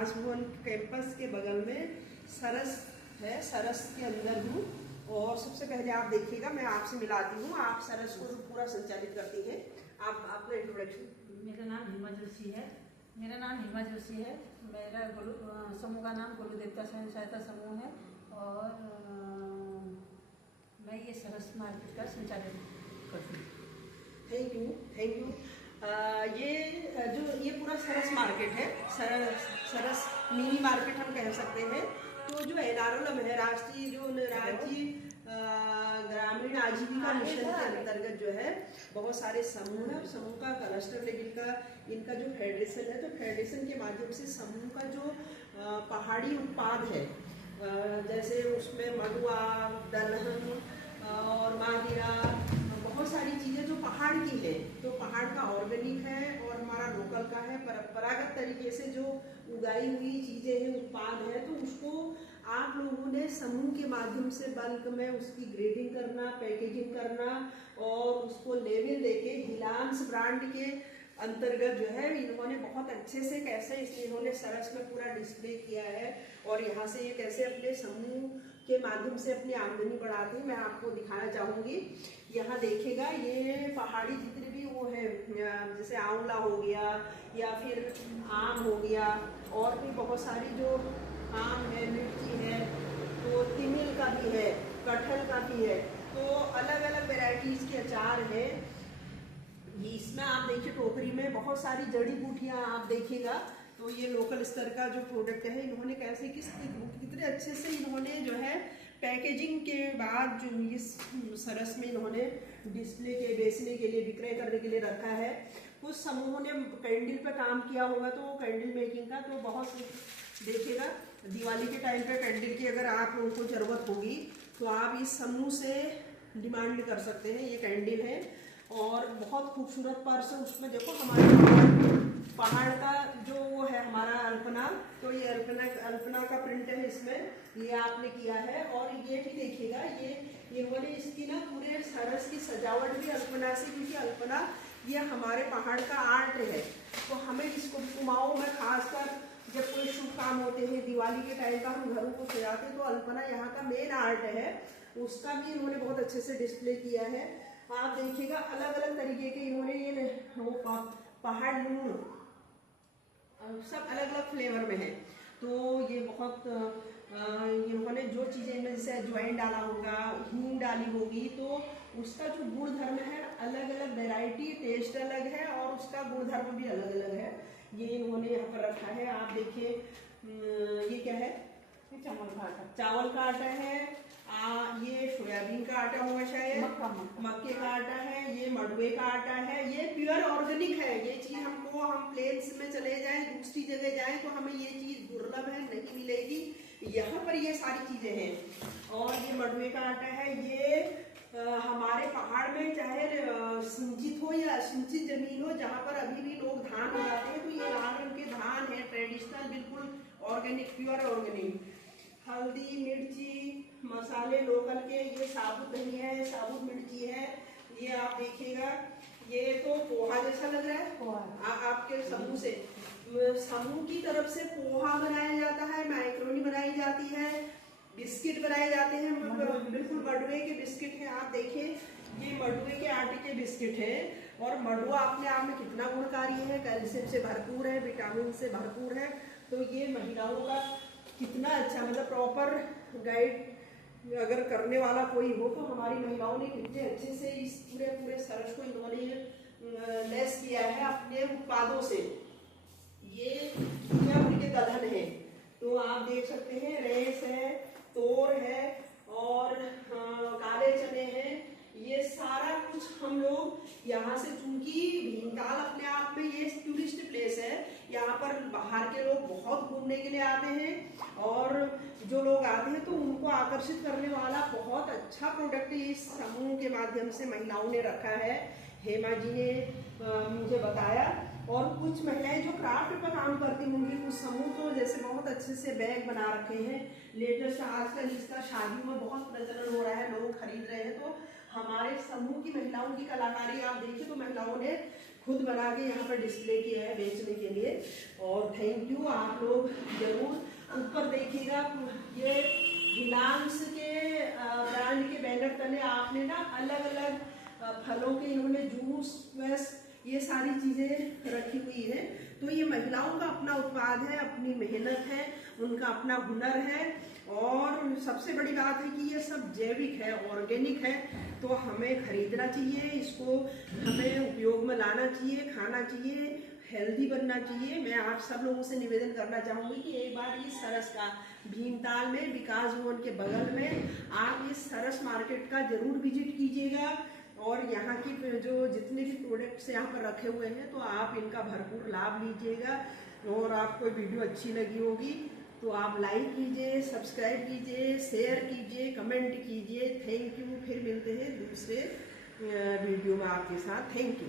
Raj Bhavan campus के बगल में सरस है, सरस के अंदर हूँ। और सबसे पहले आप देखिएगा, मैं आपसे मिलाती हूँ। आप सरस को पूरा संचालित करती हैं। आप अपना इंट्रोडक्शन। मेरा नाम हिमा जोशी है। मेरा समूह का नाम गुरु देवता स्वयं सहायता समूह है और मैं ये सरस मार्केट का संचालन करती हूँ। Thank you. ये पूरा सरस मार्केट है, सरस मिनी मार्केट हम कह सकते हैं। तो जो एनआरएलएम है, राष्ट्रीय ग्रामीण आजीविका मिशन के अंतर्गत जो है बहुत सारे समूह है। समूह का क्लस्टर लेवल का इनका जो फेडरेशन है, तो फेडरेशन के माध्यम से समूह का जो पहाड़ी उत्पाद है, जैसे उसमें मडुआ, दलहन और मागिरा, बहुत सारी चीज़ें जो पहाड़ की है, तो पहाड़ का ऑर्गेनिक है और हमारा लोकल का है, परंपरागत तरीके से जो उगाई हुई चीज़ें हैं, उत्पाद है, तो उसको आप लोगों ने समूह के माध्यम से बल्क में उसकी ग्रेडिंग करना, पैकेजिंग करना और उसको लेवल देके हिलांस ब्रांड के अंतर्गत जो है इन्होंने बहुत अच्छे से कैसे इन्होंने सरस में पूरा डिस्प्ले किया है और यहाँ से ये कैसे अपने समूह के माध्यम से अपनी आमदनी बढ़ाते हैं, मैं आपको दिखाना चाहूँगी। यहाँ देखिएगा, ये पहाड़ी जितने भी वो है, जैसे आंवला हो गया या फिर आम हो गया और भी बहुत सारी जो आम है, मिर्ची है, तो तिमिल का भी है, कटहल का भी है, तो अलग अलग वेराइटीज़ के अचार है। इसमें आप देखिए टोकरी में बहुत सारी जड़ी बूटियाँ आप देखिएगा, तो ये लोकल स्तर का जो प्रोडक्ट है, इन्होंने कैसे कितने अच्छे से इन्होंने जो है पैकेजिंग के बाद जो इस सरस में इन्होंने डिस्प्ले के बेचने के लिए, विक्रय करने के लिए रखा है। कुछ समूहों ने कैंडल पे काम किया होगा, तो कैंडल मेकिंग का तो बहुत देखिएगा, दिवाली के टाइम पे कैंडल की अगर आप लोगों को ज़रूरत होगी तो आप इस समूह से डिमांड कर सकते हैं। ये कैंडल है और बहुत खूबसूरत पर्स, उसमें देखो हमारे पहाड़ का जो वो है हमारा अल्पना, तो ये अल्पना का प्रिंट है इसमें, ये आपने किया है। और ये भी देखिएगा, ये इन्होंने इसकी ना पूरे सरस की सजावट भी अल्पना से, क्योंकि अल्पना ये हमारे पहाड़ का आर्ट है, तो हमें इसको कुमाऊं में खासकर जब कोई शुभ काम होते हैं, दिवाली के टाइम का हम घरों को सजाते हैं, तो अल्पना यहाँ का मेन आर्ट है, उसका भी इन्होंने बहुत अच्छे से डिस्प्ले किया है। आप देखिएगा अलग अलग तरीके के इन्होंने ये वो पहाड़ लूण सब अलग अलग फ्लेवर में है। तो ये बहुत इन्होंने जो चीज़ें इनमें जैसे अजवाइन डाला होगा, हींग डाली होगी, तो उसका जो गुणधर्म है अलग अलग, वैरायटी टेस्ट अलग है और उसका गुणधर्म भी अलग अलग है। ये इन्होंने यहाँ पर रखा है, आप देखिए ये क्या है, चावल का आटा है, ये सोयाबीन का आटा होगा शायद, मक्के का आटा है, ये मडुए का आटा है, ये प्योर ऑर्गेनिक है। ये चीज़ हमको, हम प्लेन्स में चले जाएं, दूसरी जगह जाएं तो हमें ये चीज़ दुर्लभ है, नहीं मिलेगी। यहाँ पर ये सारी चीज़ें हैं। और ये मडुए का आटा है, ये हमारे पहाड़ में चाहे सिंचित हो या असिंचित जमीन हो, जहाँ पर अभी भी लोग धान उगाते हैं, तो ये लाल रंग के धान है, ट्रेडिशनल, बिल्कुल ऑर्गेनिक, प्योर ऑर्गेनिक। हल्दी, मिर्ची, मसाले लोकल के, ये साबुत धनिया है, साबुत मिर्ची है, ये आप देखिएगा, ये तो पोहा जैसा लग रहा है। पोहा आपके समूह से, समूह की तरफ से पोहा बनाया जाता है, मैक्रोनी बनाई जाती है, बिस्किट बनाए जाते हैं, बिल्कुल मडुए के बिस्किट हैं। आप देखिए, ये मडुए के आटे के बिस्किट है और मडुआ अपने आप में कितना गुणकारी है, कैल्शियम से भरपूर है, विटामिन से भरपूर है। तो ये महिलाओं का कितना अच्छा, मतलब प्रॉपर गाइड अगर करने वाला कोई हो, तो हमारी महिलाओं ने कितने अच्छे से इस पूरे सरस को इन्होंने लेस किया है अपने उत्पादों से। ये उनके दलहन है, तो आप देख सकते हैं, रेस है, तोर है और काले चने हैं। ये सारा कुछ हम लोग यहाँ से, चूंकि भीमताल अपने आप में ये टूरिस्ट प्लेस है, यहाँ पर बाहर के लोग बहुत घूमने के लिए आते हैं और जो लोग आते हैं तो उनको आकर्षित करने वाला बहुत अच्छा प्रोडक्ट इस समूह के माध्यम से महिलाओं ने रखा है। हेमा जी ने मुझे बताया, और कुछ महिलाएं जो क्राफ्ट पर काम करती होंगी, कुछ समूह तो जैसे बहुत अच्छे से बैग बना रखे हैं। लेटेस्ट आजकल इसका शादियों में बहुत प्रचलन हो रहा है, लोग खरीद रहे हैं। तो हमारे समूह की महिलाओं की कलाकारी आप देखिए, तो महिलाओं ने खुद बना के यहाँ पर डिस्प्ले किया है बेचने के लिए। और थैंक यू, आप लोग जरूर ऊपर देखिएगा, ये रिलायंस के ब्रांड के बैनर तले आपने ना अलग अलग फलों के इन्होंने जूस बस ये सारी चीजें रखी हुई है। तो ये महिलाओं का अपना उत्पाद है, अपनी मेहनत है, उनका अपना हुनर है। और सबसे बड़ी बात है कि ये सब जैविक है, ऑर्गेनिक है। तो हमें खरीदना चाहिए, इसको हमें उपयोग में लाना चाहिए, खाना चाहिए, हेल्दी बनना चाहिए। मैं आप सब लोगों से निवेदन करना चाहूँगी कि एक बार ये सरस का भीमताल में विकास भवन के बगल में आप इस सरस मार्केट का जरूर विजिट कीजिएगा। और यहाँ की जो जितने भी प्रोडक्ट्स यहाँ पर रखे हुए हैं तो आप इनका भरपूर लाभ लीजिएगा। और आपको वीडियो अच्छी लगी होगी तो आप लाइक कीजिए, सब्सक्राइब कीजिए, शेयर कीजिए, कमेंट कीजिए। Thank you. फिर मिलते हैं दूसरे वीडियो में आपके साथ। Thank you.